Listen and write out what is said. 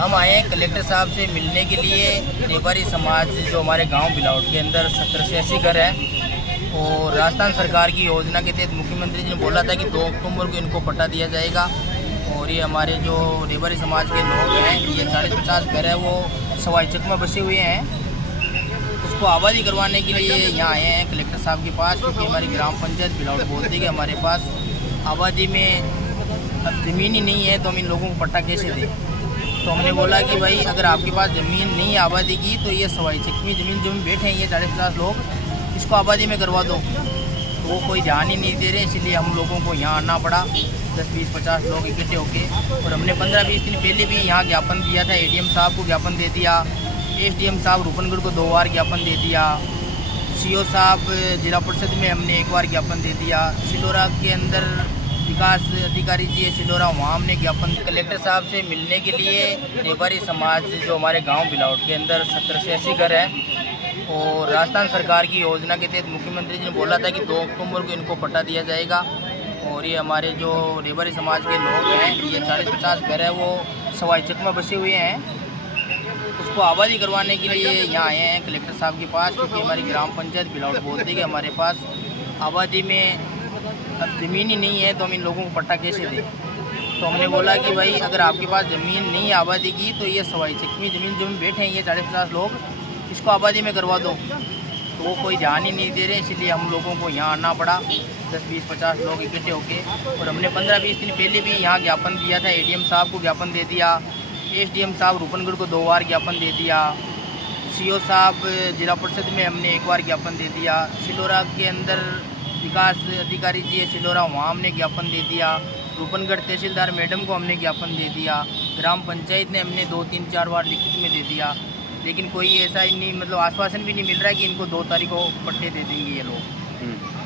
हम आए हैं कलेक्टर साहब से मिलने के लिए। रेवारी समाज जो हमारे गांव बिलावट के अंदर 70 से 80 घर है और राजस्थान सरकार की योजना के तहत मुख्यमंत्री जी ने बोला था कि 2 अक्टूबर को इनको पट्टा दिया जाएगा। और ये हमारे जो रेवारी समाज के लोग हैं, ये 40-50 घर है, वो सवाई चक में बसे हुए हैं। उसको आबादी करवाने के लिए यहाँ आए हैं कलेक्टर साहब के पास, क्योंकि हमारी ग्राम पंचायत बिलावट बोलती है कि हमारे पास आबादी में अब ज़मीन ही नहीं है, तो हम इन लोगों को पट्टा कैसे दें। तो हमने बोला कि भाई अगर आपके पास ज़मीन नहीं है आबादी की, तो ये सवाई चकमी ज़मीन जो में बैठे हैं ये 40-50 लोग, इसको आबादी में करवा दो। तो वो कोई ध्यान ही नहीं दे रहे, इसलिए हम लोगों को यहाँ आना पड़ा। 10-20-50 लोग इकट्ठे होके, और हमने 15-20 दिन पहले भी यहाँ ज्ञापन दिया था। एडीएम साहब को ज्ञापन दे दिया, एसडीएम साहब रूपनगढ़ को 2 बार ज्ञापन दे दिया, सीओ साहब जिला परिषद में हमने 1 बार ज्ञापन दे दिया, सिलोरा के अंदर विकास अधिकारी जी है सिलोरा, वहाँ हमने ज्ञापन। कलेक्टर साहब से मिलने के लिए रेवारी समाज जो हमारे गांव बिलावट के अंदर 70 से 80 घर है और राजस्थान सरकार की योजना के तहत मुख्यमंत्री जी ने बोला था कि 2 अक्टूबर को इनको पट्टा दिया जाएगा। और ये हमारे जो रेवारी समाज के लोग हैं, ये 40-50 घर है, वो सवाई चक में बसे हुए हैं। उसको आबादी करवाने के लिए यहाँ आए हैं कलेक्टर साहब के पास, क्योंकि हमारी ग्राम पंचायत बिलावट बोलती है कि हमारे पास आबादी में अब ज़मीन ही नहीं है, तो हम इन लोगों को पट्टा कैसे दें। तो हमने बोला कि भाई अगर आपके पास ज़मीन नहीं है आबादी की, तो ये सवाई चकमी ज़मीन जो में बैठे हैं ये 40-50 लोग, इसको आबादी में करवा दो। तो वो कोई ध्यान ही नहीं दे रहे, इसलिए हम लोगों को यहाँ आना पड़ा। 10-20-50 लोग इकट्ठे होके, और हमने 15-20 दिन पहले भी यहाँ ज्ञापन दिया था। एडीएम साहब को ज्ञापन दे दिया, एसडीएम साहब रूपनगढ़ को 2 बार ज्ञापन दे दिया, सीओ साहब जिला परिषद में हमने 1 बार ज्ञापन दे दिया, सिलोरा के अंदर विकास अधिकारी जी है सिलोरा, वहाँ हमने ज्ञापन दे दिया, रूपनगढ़ तहसीलदार मैडम को हमने ज्ञापन दे दिया, ग्राम पंचायत ने हमने 2-3-4 बार लिखित में दे दिया। लेकिन कोई ऐसा ही नहीं, मतलब आश्वासन भी नहीं मिल रहा है कि इनको 2 तारीख को पट्टे दे देंगे ये लोग।